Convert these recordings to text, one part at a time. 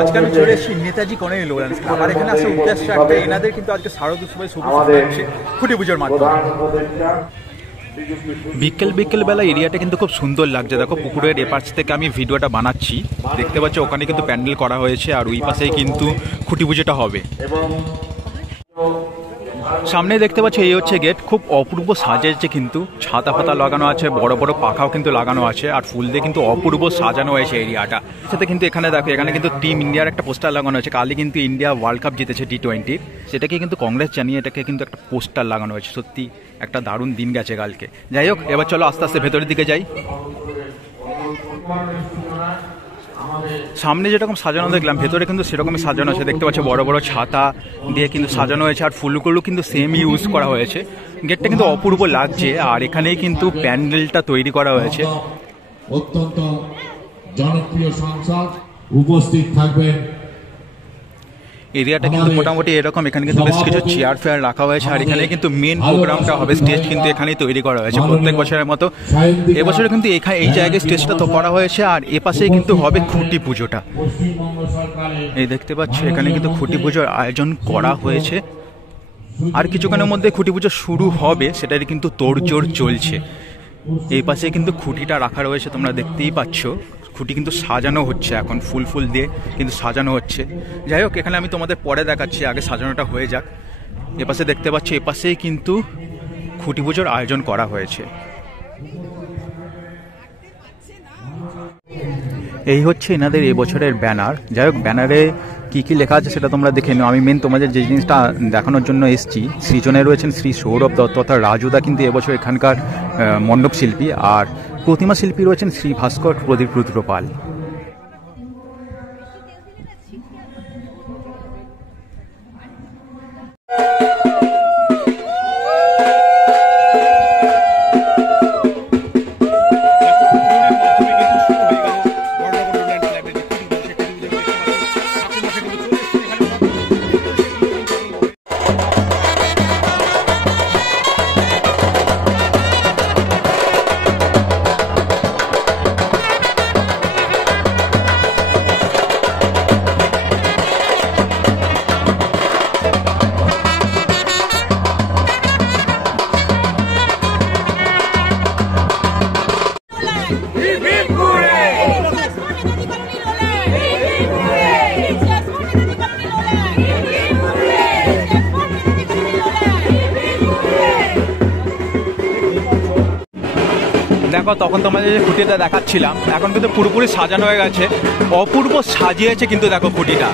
আজকে আমি চলে এসেছি নেতাজি কলোনি লোরেন্স ক্লাব। আর এখানে আসলে উদ্দেশ্য একটা, এনাদের কিন্তু আজকে শারদ উৎসবের শুভ হচ্ছে খুঁটি পুজোর মাধ্যমে। বিকেল বেলা এরিয়াটা কিন্তু খুব সুন্দর লাগছে। দেখো পুকুরের এপাশ থেকে আমি ভিডিওটা বানাচ্ছি, দেখতে পাচ্ছি ওখানে কিন্তু প্যান্ডেল করা হয়েছে আর ওই পাশেই কিন্তু খুঁটি পুজোটা হবে। সামনে দেখতে পাচ্ছি এই হচ্ছে গেট, খুব অপূর্ব সাজিয়েছে, কিন্তু ছাতা ফাতা লাগানো আছে, বড় বড় পাখাও কিন্তু লাগানো আছে আর ফুল দিয়ে কিন্তু অপূর্ব সাজানো হয়েছে এরিয়াটা। সাথে কিন্তু এখানে দেখো, এখানে কিন্তু টিম ইন্ডিয়ার একটা পোস্টার লাগানো হয়েছে। কালই কিন্তু ইন্ডিয়া ওয়ার্ল্ড কাপ জিতেছে T20, সেটাকে কিন্তু কংগ্রেস জানিয়ে এটাকে কিন্তু একটা পোস্টার লাগানো হয়েছে। সত্যি একটা দারুণ দিন গেছে কালকে। যাই হোক, এবার চলো আস্তে আস্তে ভেতরের দিকে যাই। সামনে যেরকম সাজানো দেখলাম, ভেতরে কিন্তু সেরকমই সাজানো আছে। দেখতে পাচ্ছ বড় বড় ছাতা দিয়ে কিন্তু সাজানো হয়েছে আর ফুলগুলো কিন্তু সেম ইউজ করা হয়েছে। গেটটা কিন্তু অপূর্ব লাগছে আর এখানেই কিন্তু প্যান্ডেলটা তৈরি করা হয়েছে। অত্যন্ত জনপ্রিয় সংসদ উপস্থিত থাকবেন। এরিয়াটা কিন্তু মোটামুটি এরকম, এখানে কিন্তু বেশ কিছু চেয়ার ফেয়ার রাখা হয়েছে আর এখানে কিন্তু মেন প্রোগ্রামটা হবে, স্টেজ কিন্তু এখানেই তৈরি করা হয়েছে প্রত্যেক বছরের মতো। এবছরে কিন্তু এখানে এই জায়গায় স্টেজটা তো করা হয়েছে আর এপাশেই কিন্তু হবে খুঁটি পুজোটা। এই দেখতে পাচ্ছ এখানে কিন্তু খুঁটি পুজোর আয়োজন করা হয়েছে আর কিছুক্ষণের মধ্যে খুঁটি পুজো শুরু হবে, সেটারই কিন্তু তোড়জোড় চলছে। এই পাশে কিন্তু খুঁটিটা রাখা রয়েছে, তোমরা দেখতেই পাচ্ছ। খুঁটি কিন্তু সাজানো হচ্ছে এখন, ফুল দিয়ে কিন্তু সাজানো হচ্ছে। যাই হোক, এখানে আমি তোমাদের পরে দেখাচ্ছি, আগে সাজানোটা হয়ে যাক। এপাশে দেখতে পাচ্ছি এপাশেই কিন্তু খুঁটি পুজোর আয়োজন করা হয়েছে। এই হচ্ছে এনাদের এবছরের ব্যানার। যাই হোক, ব্যানারে কী কী লেখা আছে সেটা তোমরা দেখে নাও। আমি মেন তোমাদের যে জিনিসটা দেখানোর জন্য এসেছি, সৃজনে রয়েছেন শ্রী সৌরভ দত্ত অর্থাৎ রাজুদা, কিন্তু এবছর এখানকার মণ্ডপ শিল্পী, আর প্রতিমা শিল্পী রয়েছেন শ্রী ভাস্কর প্রদীপ রুদ্রপাল। দেখো, তখন তোমাদের যে খুঁটিটা দেখাচ্ছিলাম এখন কিন্তু পুরোপুরি সাজানো হয়ে গেছে, অপূর্ব সাজিয়েছে কিন্তু দেখো খুঁটিটা।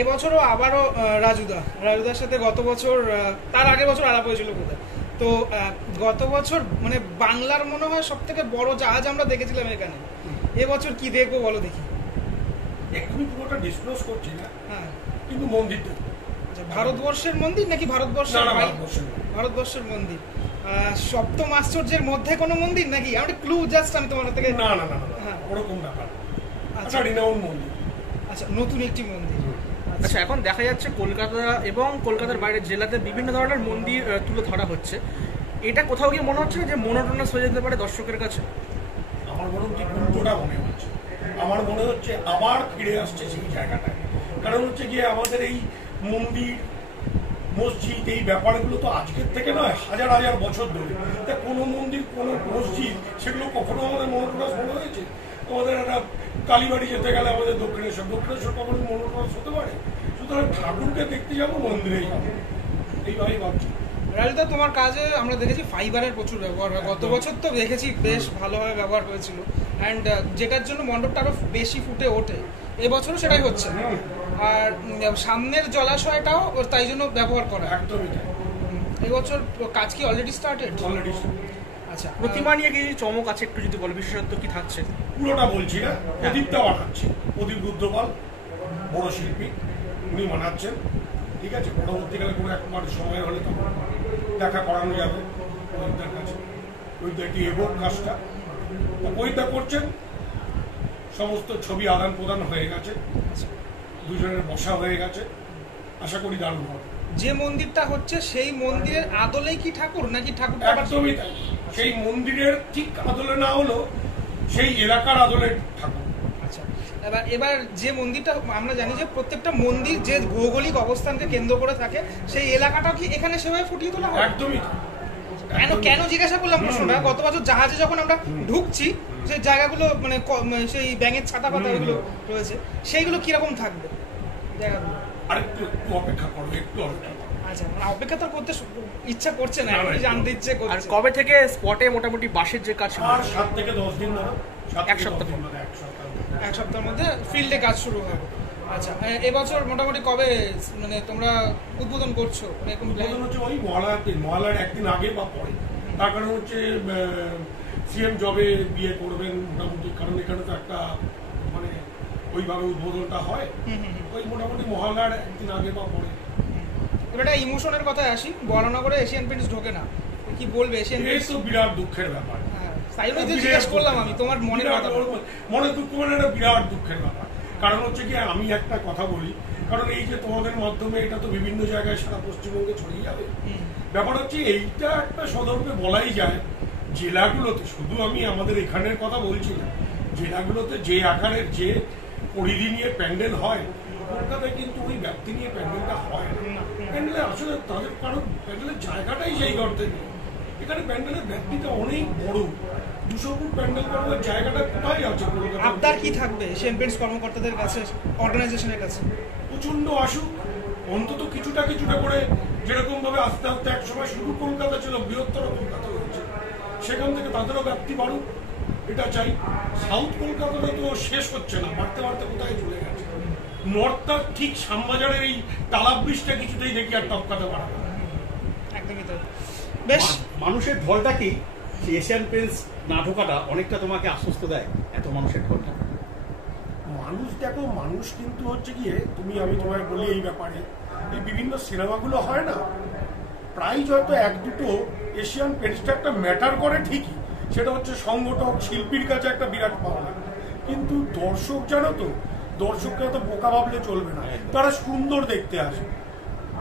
এবছরও আবারও রাজুদার সাথে গত বছর, তার আগের বছর আলাপ হয়েছিল বোধহয়। তো গত বছর মানে বাংলার মনে হয় সব থেকে বড় জাহাজ আমরা দেখেছিলাম এখানে। এবছর কি দেখবো বলো দেখি। এক্ষুনি পুরোটা ডিসক্লোজ করছি না, হ্যাঁ, কিন্তু মন্দিরটা ভারতবর্ষের মন্দির নাকি ভারতবর্ষের মন্দির? সপ্তম আশ্চর্যের মধ্যে কোনো মন্দির নাকি? একটা ক্লু জাস্ট আমি তোমার থেকে। না, ওরকম ব্যাপার। আচ্ছা, রিনাউন্ড মন্দির, আচ্ছা, নতুন একটি মন্দির। আচ্ছা, এখন দেখা যাচ্ছে কলকাতা এবং কলকাতার বাইরের জেলাতে বিভিন্ন ধরনের মন্দির তুলে ধরা হচ্ছে। এটা কোথাও গিয়ে মনে হচ্ছে যে মনোটোনাস হয়ে যেতে পারে দর্শকের কাছে? আমার বরং ঠিক উল্টোটা মনে হচ্ছে। আমার মনে হচ্ছে আবার ফিরে আসছে সেই জায়গাটায়। কারণ হচ্ছে গিয়ে আমাদের এই মন্দির মসজিদ এই ব্যাপারগুলো তো আজকের থেকে নয়, হাজার হাজার বছর ধরে। তা কোনো মন্দির কোনো মসজিদ সেগুলো কখনো আমাদের মনোটোনাস মনে হয়েছে? আমাদের একটা কালীবাড়ি যেতে গেলে আমাদের দক্ষিণেশ্বর কখনো মনোটোনাস হতে পারে? সুতরাং ঠাকুরকে দেখতে যাবো, মন্দিরেই যাবো, এইভাবেই ভাবছি। রাজুদা, তোমার কাজে আমরা দেখেছি ফাইবারের প্রচুর ব্যবহার হয়। গত বছর তো দেখেছি বেশ ভালোভাবে ব্যবহার হয়েছিল, অ্যান্ড যেটার জন্য মণ্ডপটা আরো বেশি ফুটে ওঠে। এবছরও সেটাই হচ্ছে। আর সামনের জলাশয়টাও তাই জন্য ব্যবহার করা। একদমই তাই। এবছর কাজ কি অলরেডি স্টার্টেড? অলরেডি আচ্ছা, প্রতিমা নিয়ে কি চমক আছে একটু যদি বলো, বিশেষত্ব কি থাকছে? পুরোটা বলছি না, প্রদীপটা বানাচ্ছি। প্রদীপ রুদ্রপাল বড় শিল্পী, উনি বানাচ্ছেন। ঠিক আছে, পরবর্তীকালে কোনো একবার সময় হলে তখন দেখা করানো যাবে প্রদীপটার কাছে। ওইটা একটি এবং কাজটা ওইটা করছেন। সমস্ত ছবি আদান প্রদান হয়ে গেছে, দুজনের বসা হয়ে গেছে, আশা করি দারুণ হবে। যে মন্দিরটা হচ্ছে সেই মন্দিরের আদলেই কি ঠাকুর নাকি ঠাকুর? একদমই তাই, সেই মন্দিরের ঠিক আদলে না হলো সেই এলাকার আদলে ঠাকুর। আচ্ছা, এবার যে মন্দিরটা আমরা জানি যে প্রত্যেকটা মন্দির যে ভৌগোলিক অবস্থানকে কেন্দ্র করে থাকে, সেই এলাকাটাও কি এখানে সেভাবে ফুটিয়ে তোলা হয়? একদমই কেন জিজ্ঞাসা করলাম প্রশ্নটা, গত বছর জাহাজে যখন আমরা ঢুকছি সেই জায়গাগুলো মানে সেই ব্যাঙের ছাতা পাতা ওইগুলো রয়েছে, সেইগুলো কিরকম থাকবে জায়গাগুলো? আরেকটু অপেক্ষা করবে, একটু অপেক্ষা করবে। আচ্ছা, মানে অপেক্ষা তো করতে ইচ্ছা করছে না, জানতে ইচ্ছে আর করছে। কবে থেকে স্পটে মোটামুটি বাসের যে কাজ আর 7 থেকে 10 দিন ধরে, এক সপ্তাহ। এক সপ্তাহের মধ্যে ফিল্ডে কাজ শুরু হবে। আচ্ছা, এবছর মোটামুটি কবে মানে তোমরা উদ্বোধন করছো? মানে এরকম উদ্বোধন হচ্ছে ওই মহালয়ার একদিন আগে বা পরে। তার কারণ হচ্ছে সিএম জবে বিয়ে করবেন মোটামুটি, কারণ এখানে তো একটা মানে ওইভাবে উদ্বোধনটা হয়। ওই মোটামুটি মহালয়ার একদিন আগে বা পরে। এবার একটা ইমোশনের কথায় আসি, বরানগরে এশিয়ান পেইন্টস ঢোকে না, কি বলবে এশিয়ান এই পেইন্টস? তো বিরাট দুঃখের ব্যাপার। তাই জন্য তো জিজ্ঞেস করলাম আমি তোমার মনের কথা। মনে দুঃখ মানে একটা বিরাট দুঃখের ব্যাপার। কারণ হচ্ছে কি, আমি একটা কথা বলি, কারণ এই যে তোমাদের মাধ্যমে এটা তো বিভিন্ন জায়গায় সারা পশ্চিমবঙ্গে ছড়িয়ে যাবে। ব্যাপার হচ্ছে এইটা একটা সদর্পে বলাই যায়, জেলাগুলোতে, শুধু আমি আমাদের এখানের কথা বলছি না, জেলাগুলোতে যে আকারের যে পরিধি নিয়ে প্যান্ডেল হয়, কলকাতায় কিন্তু ওই ব্যাপ্তি নিয়ে প্যান্ডেলটা হয় না। প্যান্ডেলে আসলে তাদের কারণ প্যান্ডেলের জায়গাটাই সেই অর্থে নেই। এখানে প্যান্ডেলের ব্যাপ্তিটা অনেক বড়, 200 ফুট প্যান্ডেল করার জায়গাটা কোথায় আছে কলকাতা? আপনার কি থাকবে এশিয়ান পেইন্টস কর্মকর্তাদের কাছে, অর্গানাইজেশনের কাছে? প্রচন্ড আসুক, অন্তত কিছুটা করে, যেরকম ভাবে আস্তে আস্তে এক সময় শুধু কলকাতা ছিল, বৃহত্তর কলকাতা হচ্ছে, সেখান থেকে তাদেরও ব্যাপ্তি বাড়ুক, এটা চাই। সাউথ কলকাতাটা তো শেষ হচ্ছে না, বাড়তে বাড়তে কোথায় চলে গেছে। নর্থটা ঠিক শ্যামবাজারের এই তালাব ব্রিজটা কিছুতেই দেখি আর টপকাতে পারে না। একদমই তো। বেশ, মানুষের ঢলটা কি এশিয়ান পেইন্টস না ঢোকাটা অনেকটা তোমাকে আশ্বস্ত দেয়, এত মানুষের ঢলটা? মানুষ দেখো, মানুষ কিন্তু হচ্ছে গিয়ে, আমি তোমায় বলি এই ব্যাপারে, এই বিভিন্ন সিনেমাগুলো হয় না, প্রায় হয়তো 1-2 এশিয়ান পেইন্টসটা একটা ম্যাটার করে ঠিকই, সেটা হচ্ছে সংগঠক শিল্পীর কাছে একটা বিরাট পাওনা। কিন্তু দর্শক, জানো তো, দর্শকরা তো বোকা ভাবলে চলবে না, তারা সুন্দর দেখতে আসে।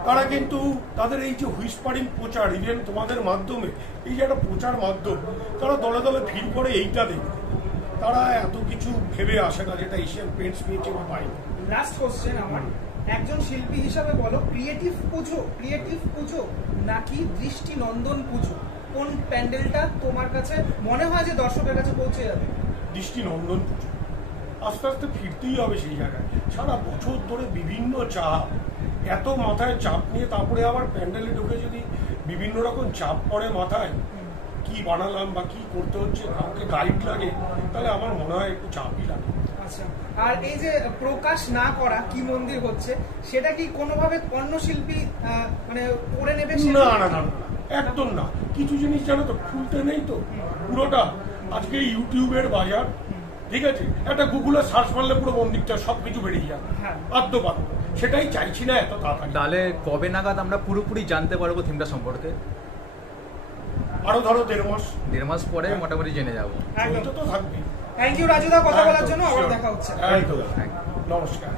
তারা কিন্তু তাদের এই যে হুইসপারিং প্রচার, ইভেন তোমাদের মাধ্যমে এই যে একটা প্রচার মাধ্যম, তারা দলে দলে ভিড় করে এইটা দেখবে। তারা এত কিছু ভেবে আসে না যেটা এশিয়ান পেইন্টস পেয়েছে বা পায়নি। লাস্ট কোশ্চেন আমার, একজন শিল্পী হিসাবে বলো, ক্রিয়েটিভ পুজো নাকি দৃষ্টি নন্দন পুজো, কোন প্যান্ডেলটা তোমার কাছে মনে হয় যে দর্শকের কাছে পৌঁছে যাবে? দৃষ্টি নন্দন পুজো। আস্তে আস্তে ফিরতেই হবে সেই জায়গায়। সারা বছর ধরে বিভিন্ন চাপ, এত মাথায় চাপ নিয়ে তারপরে আবার প্যান্ডেলে ঢুকে যদি বিভিন্ন রকম চাপ পড়ে মাথায়, কি বানালাম বা কি করতে হচ্ছে, কাউকে গাইড লাগে, তাহলে আমার মনে হয় একটু চাপই লাগে। আচ্ছা, আর এই যে প্রকাশ না করা কি মন্দির হচ্ছে, সেটা কি কোনোভাবে অন্য শিল্পী মানে করে নেবে? না না না, একদম না। কিছু জিনিস জানো তো, খুলতে নেই তো পুরোটা। আজকে ইউটিউবের বাজার, ঠিক আছে, একটা গুগলে সার্চ মারলে পুরো মন্দিরটা সবকিছু বেরিয়ে যাবে আদ্যপাত। সেটাই চাইছি না এত তাড়াতাড়ি। তাহলে কবে নাগাদ আমরা পুরোপুরি জানতে পারবো থিমটা সম্পর্কে? আরো ধরো 1.5 মাস। 1.5 মাস পরে মোটামুটি জেনে যাবো। তো থাকবে। থ্যাংক ইউ রাজুদা কথা বলার জন্য, আবার দেখা হচ্ছে। একদম, নমস্কার।